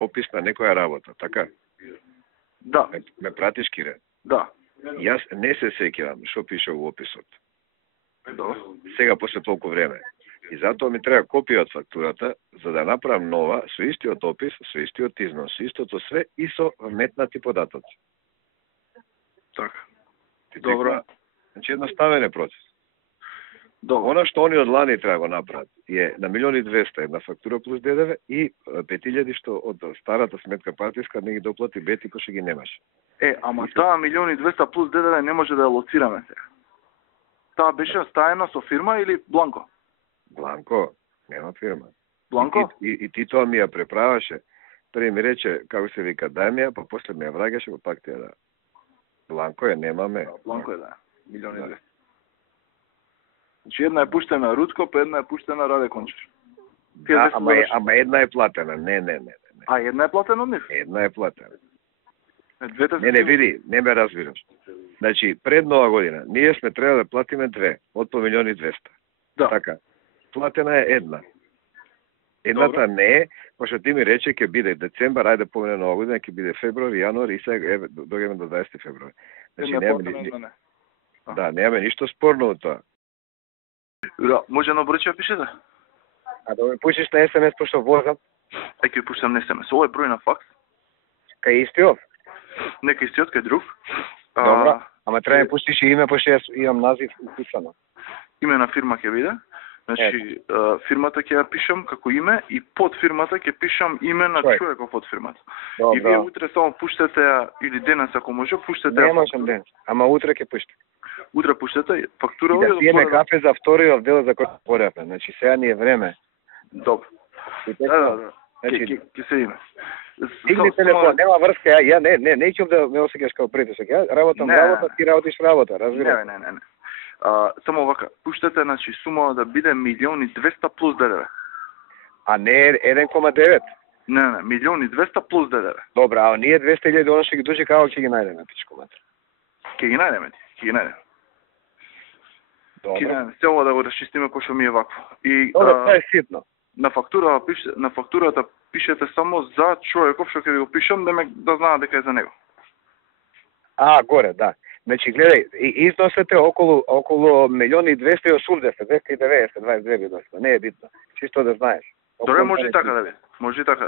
опис на некоја работа, така? Да. Ме пратиш, Кире? Да. Јас не се сеќавам што пише во описот. Добро. Сега после толку време. И затоа ми треба копија од фактурата за да направам нова со истиот опис, со истиот износ, со истото све и со метнати податоци. Така. Добро. Значи едноставен е процес. Добро. Она што они од лани треба го направат е на 1.200.000 една фактура плюс ДДВ и 5.000 што од старата сметка партиска не ги доплати бети кој што ги немаше. Ама таа 1.200.000 плюс ДДВ не може да ја лоцираме сега. Таа беше стаена со фирма или бланко? Бланко, нема фирма. Бланко? И ти тоа ми ја преправаше. Први ми рече, како се вика, дај ми ја, па после ми ја враќаше, па пак ти ја да. Бланко ја немаме. Бланко е да. 1.200.000. Значи една е пуштена Рутко, па една е пуштена Раде Кончев. Да, ама една е платена. Не. А една е платена од нив? Една е платена. Двете Не, види, не ме разбираш. Значи, пред нова година, ние сме треба да платиме две, од по 1.200.000. Да. Така. Платена е една. Едната не е, пошто ти ми рече ќе биде decembar, ајде помине нова година, ќе биде февруари, јануари и сега доаѓаме до 20 февруари. Значи немаме Да, немаме ништо спорно од тоа. Да, може на број пишете? А да ми пушиш на SMS пошто возам? Ќе пуштам на SMS. Овој број на факс? Кај истиот? Нека истиот кај друг. Добро, ама треба да пуштиш и име, пошто јас имам назив уписано. Име на фирма ќе биде. Значи, фирмата ќе ја пишам како име и под фирмата ќе пишам име на човекот од фирмата. Добро. И вие утре само пуштете ја, или денес ако може, пуштете ја. Не можам денес, ама утре ќе пуштам. Утре пуштете фактура и да пиеме кафе за вториот дел за кој поревме. Значи сега ни е време. Добро. Да. Ќе се име. Дигни телефон, нема врска, ја не ќе да ме осеќаш како притисок. Ја работам работа, ти работиш работа, разбираш? Не. Само вака, пуштете, значи, сума да биде 1.200.000 плюс ДДВ. А не 1,9? Не, 1.200.000 плюс ДДВ. Добра, а ние 200.000 оно што ги души, како ќе ги најдеме, пичко матер? Ќе ги најдеме ти, ќе ги најдеме. Добро. Ќе најдеме, се ова да го расчистиме пошто ми е вакво. И добро, тоа е ситно. На фактурата пишете само за човеков што ќе ви го пишам, да знаат дека е за него. Горе, да. Значи, гледај, износете околу 1.280.000, 290, 22 би доста, не е битно. Чисто да знаеш. Добре, може и така да биде.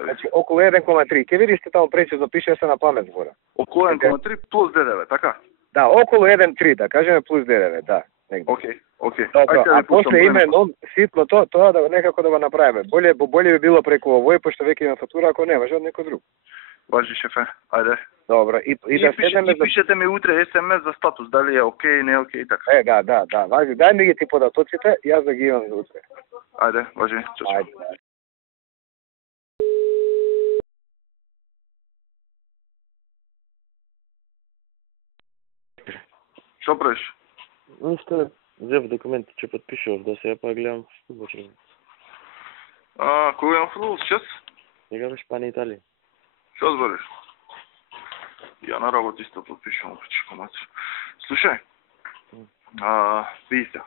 Значи, околу 1,3. Ке видиш те таму прецизно пише се на памет збора. Околу 1,3 плюс ДДВ, така? Да, околу 1,3, да кажеме плюс ДДВ, да. Окей. Добро, а после имено ситно тоа да некако да го направиме. Боле би било преку овој, пошто веќе има фактура, ако не, може од некој друг. Важи, шефе, ајде. Добро, и да седнеме... Пишете ми утре SMS за статус, дали е окей, не е окей, така. Да, важи. Дај ми ги ти податоците, јас да ги имам за утре. Ајде, важи. Ајде. Што правиш? Ништо, взев документи, че подпишував да се, па гледам што почне. Кој имам футбол, час? Сега беше па на Италија. Што збориш? Ја на работа исто подпишувам, чеко маци. Слушај, види се.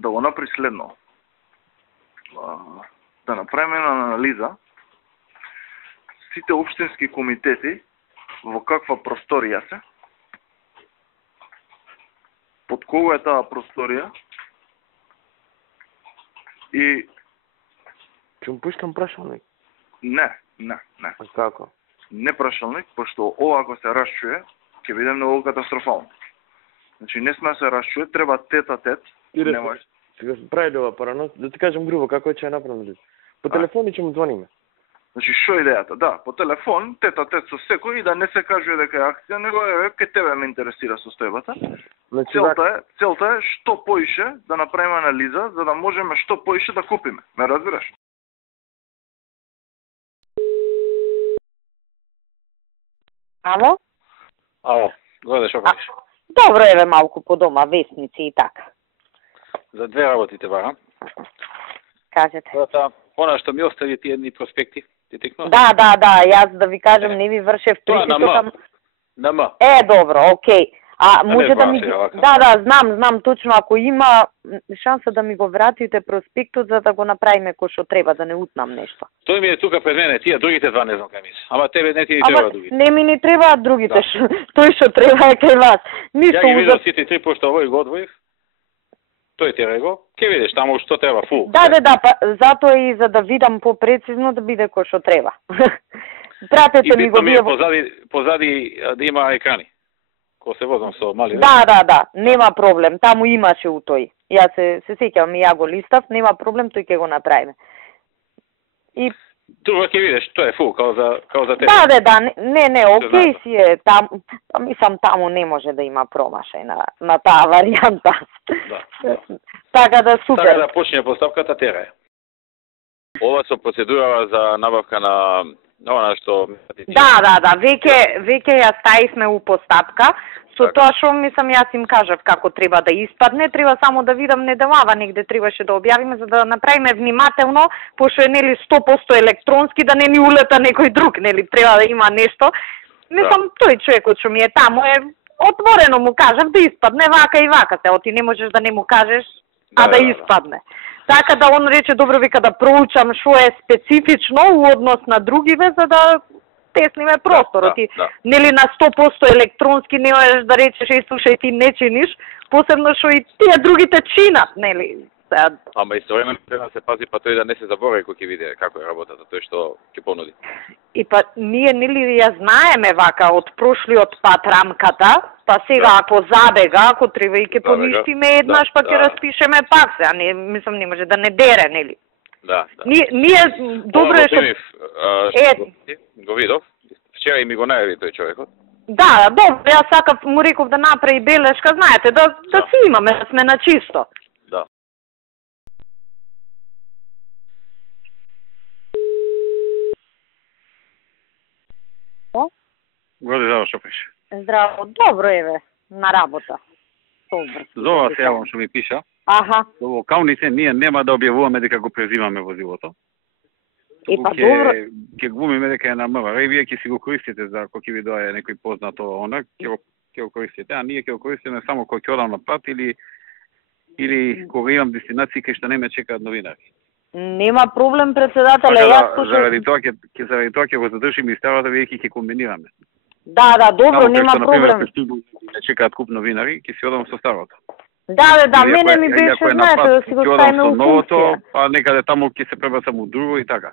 Да го направи следно. Да направиме анализа сите општински комитети во каква просторија се, под кога е таа просторија и... Чум пуштам прашалник? Не. А како? Не прашалник, пошто ова ако се расчуе, ќе биде многу катастрофално. Значи не сме се расчуе, треба тет-а-тет. Сега се прави ова парано, да ти кажам грубо како ќе ја направам. По телефони ќе му звониме. Значи што е идејата? Да, по телефон, тет-а-тет со секој и да не се кажува дека е акција, него ке тебе ме интересира состојбата. Значи, целта е што поише да направиме анализа, за да можеме што поише да купиме. Ме разбираш? Ало? Горе, шо правиш? Добро, еве малку по дома, весници и така. За две работи те барам. Кажете. Она што ми остави ти едни проспекти, ти текнува? Да, јас да ви кажам, не ви вршев причисот. На М. Добро, окей. А може да знам ми... сега вака. Да, знам точно, ако има шанса да ми го вратите проспектот за да го направиме кој што треба, да не утнам нешто. Тој ми е тука пред мене, тие другите два не знам кај мислам. Ама тебе не ти ни Ама треба другите. не ми не требаат другите, Да. тој што треба е кај вас. Ништо Ја ги видов узат... сите три, пошто овој го одвоив. Тој ти рего, ќе видиш таму што треба фул. Да, па затоа и за да видам попрецизно да биде кој што треба. Пратете ми го ми е вие. позади да има екрани. Ко се возам со мали. Да, нема проблем. Таму имаше у тој. Ја се сеќавам и ја го листав, нема проблем, тој ќе го направиме. И Друго ќе видиш, тоа е фул као за тебе. Да, не, окей си е там, мислам таму не може да има промашај на таа варијанта. Да. Така да супер. Така да почне поставката тера е. Ова со процедурава за набавка на она што... Да, веќе ја ставивме у постапка, со тоа што мислам јас им кажав како треба да испадне, треба само да видам неделава негде требаше да објавиме за да направиме внимателно, пошто е нели 100% електронски да не ни улета некој друг, нели треба да има нешто. Мислам тој човекот што ми е таму е отворено му кажав да испадне вака и вака, се оти не можеш да не му кажеш а да испадне. Така да он рече добро вика да проучам што е специфично у однос на другиве за да тесниме просторот. Нели на 100% електронски не можеш да речеш и слушај ти не чиниш, посебно што и тие другите чинат, нели? Ама истовремено треба да се пази па тој да не се заборави кој ќе види како е работата, тој што ќе понуди. И па ние нели ја знаеме вака од прошлиот пат рамката, па сега ако забега, ако треба и ќе поништиме еднаш, па ќе распишеме пак се, а не мислам не може да не дере, нели? Да. Ние добро е што го видов. Вчера и ми го најави тој човекот. Да, добро, јас сакав му реков да направи белешка, знаете, да си имаме, да сме на чисто. Да. Горе здраво, што пише? Здраво, добро еве, на работа. Добро. Зова се јавам што ми пиша. Аха. Во Каунице ние нема да објавуваме дека го презимаме возилото. И па добро. Ќе глумиме дека е на МВР и вие ќе си го користите за кога ќе ви дое некој познато она, ќе го користите, а ние ќе го користиме само кога ќе одам на пат или кога имам дестинации кај што не ме чекаат новинари. Нема проблем, председателе, јас слушам. Заради тоа ќе го задржиме и ставата веќе ќе комбинираме. Да, добро, нема проблем. Не чекаат куп новинари, ќе си одам со старото. Да, мене ми беше, знаете, да си го ставиме у функција. А некаде таму ќе се пребацам у друго и така.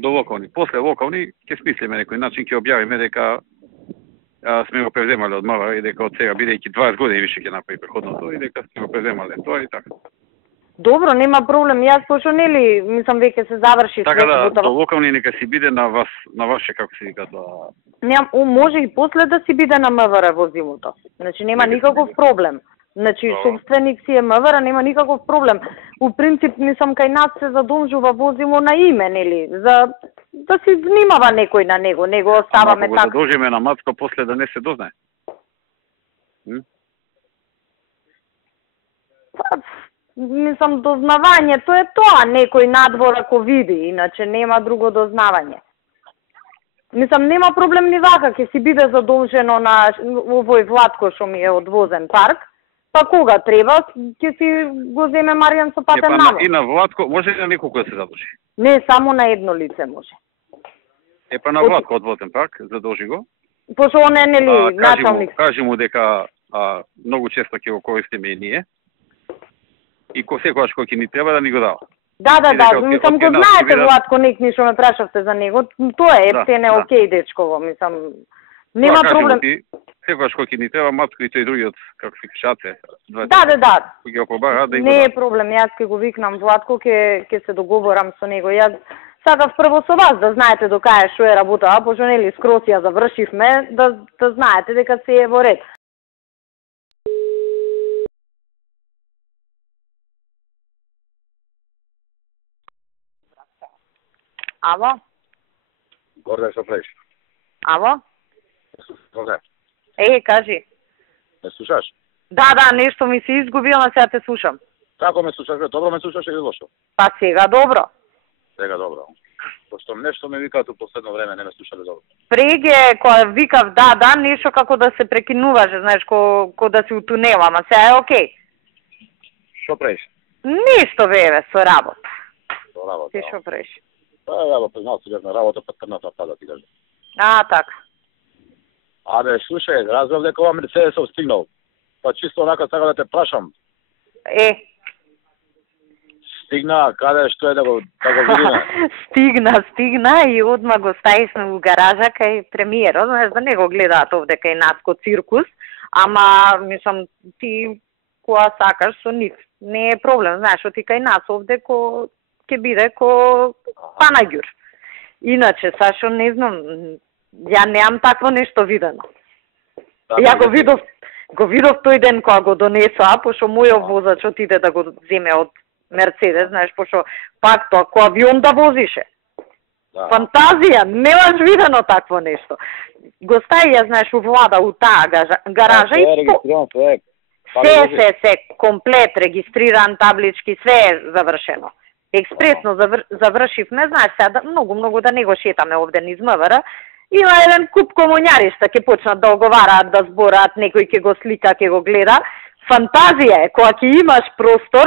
До локални. После локални ќе смислиме некој начин, ќе објавиме дека сме го преземале од МВР и дека од сега, бидејќи 20 години више ќе направи преходното и дека сме го преземале тоа и така. Добро, нема проблем. Јас пошто нели, мислам веќе се заврши така да, до локални нека си биде на вас, на ваше како се вика тоа. Може и после да си биде на МВР возилото. Значи нема никаков проблем. Значи собственик си е МВР, нема никаков проблем. У принцип мислам кај нас се задолжува возило на име, нели, за да си внимава некој на него, него оставаме така. Ако го задолжиме на мацко после да не се дознае. Мислам, дознавањето е тоа, некој надвор ако види, иначе нема друго дознавање. Мислам, нема проблем ни вака, ќе си биде задолжено на овој Владко што ми е одвозен парк, па кога треба, ќе си го земе Маријан со патен намор. И на Владко, може ли на неколку да се задолжи? Не, само на едно лице може. На Владко одвозен парк, задолжи го. Пошто он е, нели, началник. Кажи му дека многу често ќе го користиме и ние. И секогаш кој ќе ни треба да ни го дава. Да, мислам го знаете Владко Никни што ме прашавте за него. Тоа е ептен е окей дечково, мислам. Нема проблем. Секогаш кој ќе ни треба Мацко и тој другиот како се кишате. Да. Ќе го побара да не е проблем, јас ќе го викнам Владко, ќе се договорам со него. Јас сакав прво со вас да знаете до кај што е работа, пошто нели скрос ја завршивме, да знаете дека се е во ред. Ало? Горде, што правиш? Ало? Горде. Кажи. Ме слушаш? Да, нешто ми се изгуби, ама сега те слушам. Како ме слушаш? Добро ме слушаш или лошо? Па сега добро. Сега добро. Пошто нешто ме викаат у последно време, не ме слушале добро. Преге, кога викав да, нешто како да се прекинуваше, знаеш, ко да си у тунела, ама сега е окей. Што правиш? Ништо бе, со работа. Со работа. Ти што правиш? Па, ја го признал си на работа, па трната пада, ти кажа. Така. Абе, слушај, разбрав дека ова Мерцедесов стигнал. Па чисто онака сакам да те прашам. Стигна, каде, што е да го видиме? Стигна и одма го стависме у гаража кај премиерот, знаеш да не го гледаат овде кај нас ко циркус, ама мислам ти кога сакаш со нив не е проблем, знаеш, оти кај нас овде ќе биде ко Панаѓур. Иначе, Сашо, не знам, ја немам такво нешто видено. Ја го видов тој ден кога го донесоа, пошто мојот возач отиде да го земе од Мерцедес, знаеш, пошто пак тоа ко авион да возише. Фантазија, немаш видено такво нешто. Го ставија, знаеш, у влада, у таа гаража и се, комплет, регистриран, таблички, све е завршено. Експресно завршивме, знаеш, сега многу да не го шетаме овде низ МВР. Има еден куп комуњаришта, ќе почнат да оговараат, да збораат, некој ќе го слика, ќе го гледа. Фантазија е, кога ќе имаш простор,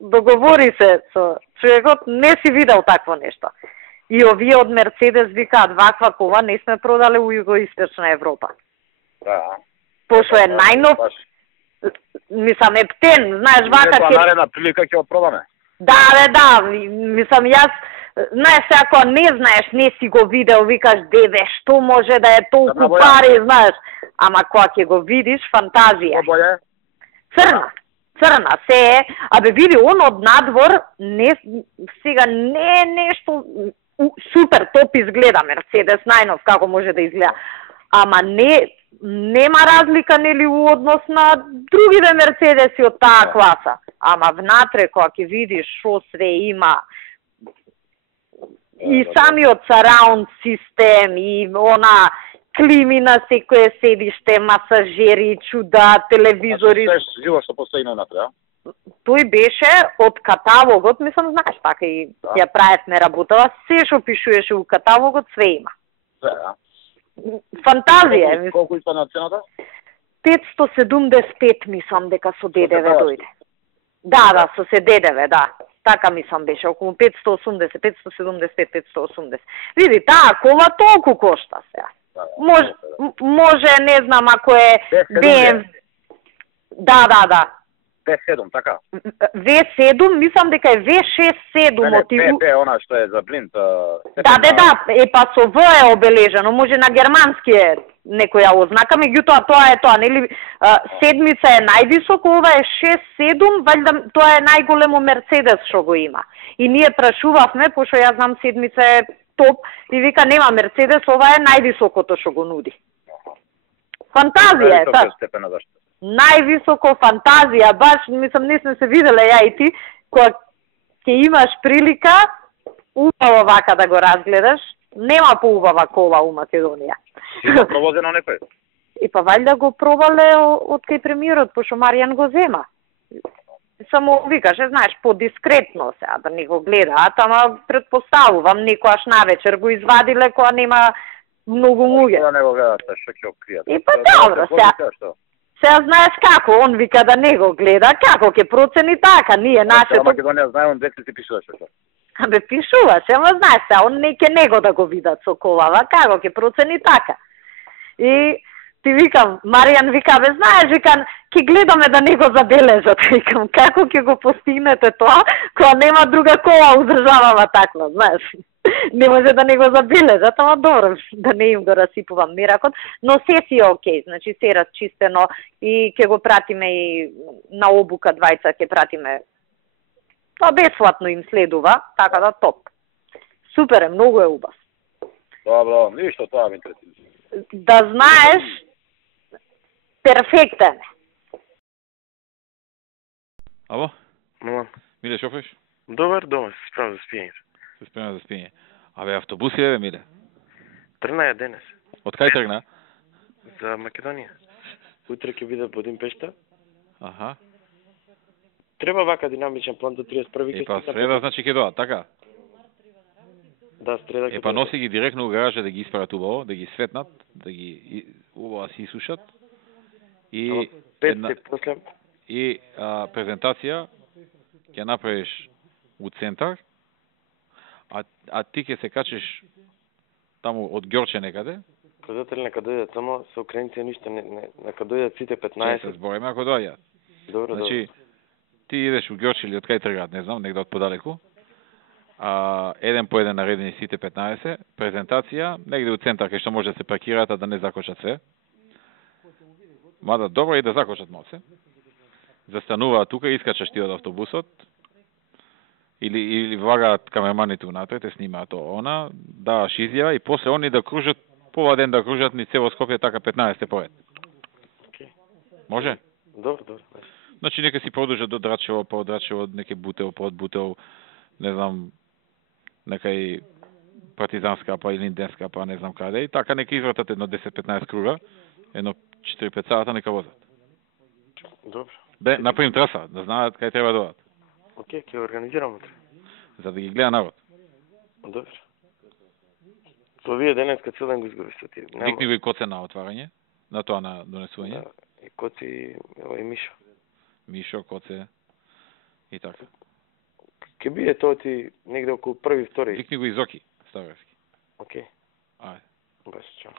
договори се со човекот, не си видел такво нешто. И овие од Мерцедес викаат, ваква кола не сме продале у Југоисточна Европа. Да. Пошто е најнов, мислам, ептен, знаеш, вака ќе... Наредна прилика ќе го пробаме. Да, мислам, јас, знаеш, ако не знаеш, не си го видел, викаш, деве, што може да е толку пари, знаеш, ама кога ќе го видиш, фантазија. Црна, се е, абе види, он од надвор, сега не е нешто супер топ изгледа Мерцедес, најнов, како може да изгледа, ама нема разлика, нели, у однос на другите Мерцедеси од таа класа. Ама внатре, кога ќе видиш шо све има, и самиот сараунд систем, и она клими на секое седиште, масажери, чуда, телевизори. Значи, живо што постои внатре, а? Тој беше од каталогот, мислам, знаеш, така и ја правевме работава, се што пишуваше у каталогот, све има. Све, да. Фантазија. Колку испадна цената? 575, мислам, дека со ДДВ дојде. Да, со се ДДВ, да. Така мислам беше, околу 580, 575, 580. Види, таа кола толку кошта сега. Може, не знам, ако е BMW. Да. V7, така? V7, мислам дека е V67. Не, она што е за блинд. Да, па со В е обележено, може на германски е некоја ознака, меѓутоа тоа е тоа, нели, седмица е највисоко, ова е 6-7, валјда тоа е најголемо Мерцедес што го има. И ние прашувавме, пошто јас знам седмица е топ, и вика нема Мерцедес, ова е највисокото што го нуди. Фантазија е, така. Највисоко фантазија, баш, мислам, не сме се виделе ја и ти, кога ќе имаш прилика, убаво вака да го разгледаш, нема поубава кола у Македонија. Си го провозено некој? И па валјда го пробале од кај премиерот, пошто Маријан го зема. Само викаше, знаеш, подискретно сега, да не го гледаат, ама предпоставувам, некојаш навечер го извадиле, кога нема многу луѓе. Да не го гледаат, што ќе откријат. И па добро, сега знаеш како, он вика да не го гледа, како ќе процени така, ние нашето... Македонија знае, он дете ти пишуваше тоа. Абе, пишуваше, ама знаеш сега, он не ќе него да го видат со колава, како ќе процени така. И ти викам, Маријан вика, бе, знаеш, викам, ќе гледаме да не го забележат, викам, како ќе го постигнете тоа, кога нема друга кола удржавава таква, знаеш. Не може да не го забележат, ама добро, да не им го расипувам меракот, но се си е окей, значи се расчистено и ќе го пратиме и на обука двајца, ќе пратиме, тоа бесплатно им следува, така да топ. Супер е, многу е убав. Добро, ништо тоа ми интересира. Да знаеш, перфектен. Ало? Милан. Миле, шофеш? Добар, се справам за спиењето. Се спремя за спиње. Абе, автобуси е, Миле? Тргна ја денес. Од кај тргна? За Македонија. Утре ќе биде Будимпешта. Аха. Треба вака динамичен план до 31-ви. И па среда, значи ќе доа, така? Да, среда. Па носи ги директно у гаража да ги испарат убаво, да ги светнат, да ги убаво се исушат. И после презентација ќе направиш у центар, а ти ќе се качиш таму од Ѓорче некаде. Продатели нека дојдат, само со окреници ништо нека дојдат сите 15. Ќе се збориме ако дојдат. Добро, значи, ти идеш у Ѓорче или од кај тргаат, не знам, негде од подалеку. Еден по еден наредени сите 15, презентација, негде у центар кај што може да се паркираат, а да не закочат се. Мада добро и да закочат моце. Застануваат тука, искачаш ти од автобусот, или влагаат камерманите унатре, те снимаат она, даваш изјава и после они да кружат, поваа ден да кружат ни цело Скопје, така 15 поред. Може? Добро. Значи нека си продолжат до Драчево, па од Драчево, неке Бутел, па од Бутел, не знам, некај Партизанска, па Илинденска, па не знам каде, и така нека извратат едно 10-15 круга, едно 4-5 сата нека возат. Добро. Направим траса, да знаат кај треба да одат. Океј, ќе организираме. За да ги гледа народ. Добро. То вие денеска цел ден го изгубиште ти. Викни го и Коце на отварање, на тоа на донесување. Да, и Коци, и Мишо. Мишо, Коце и така. Ке биде тоа ти негде околу 1-2. Викни го и Зоки, Ставерски. Океј. Ајде. Баш, чао.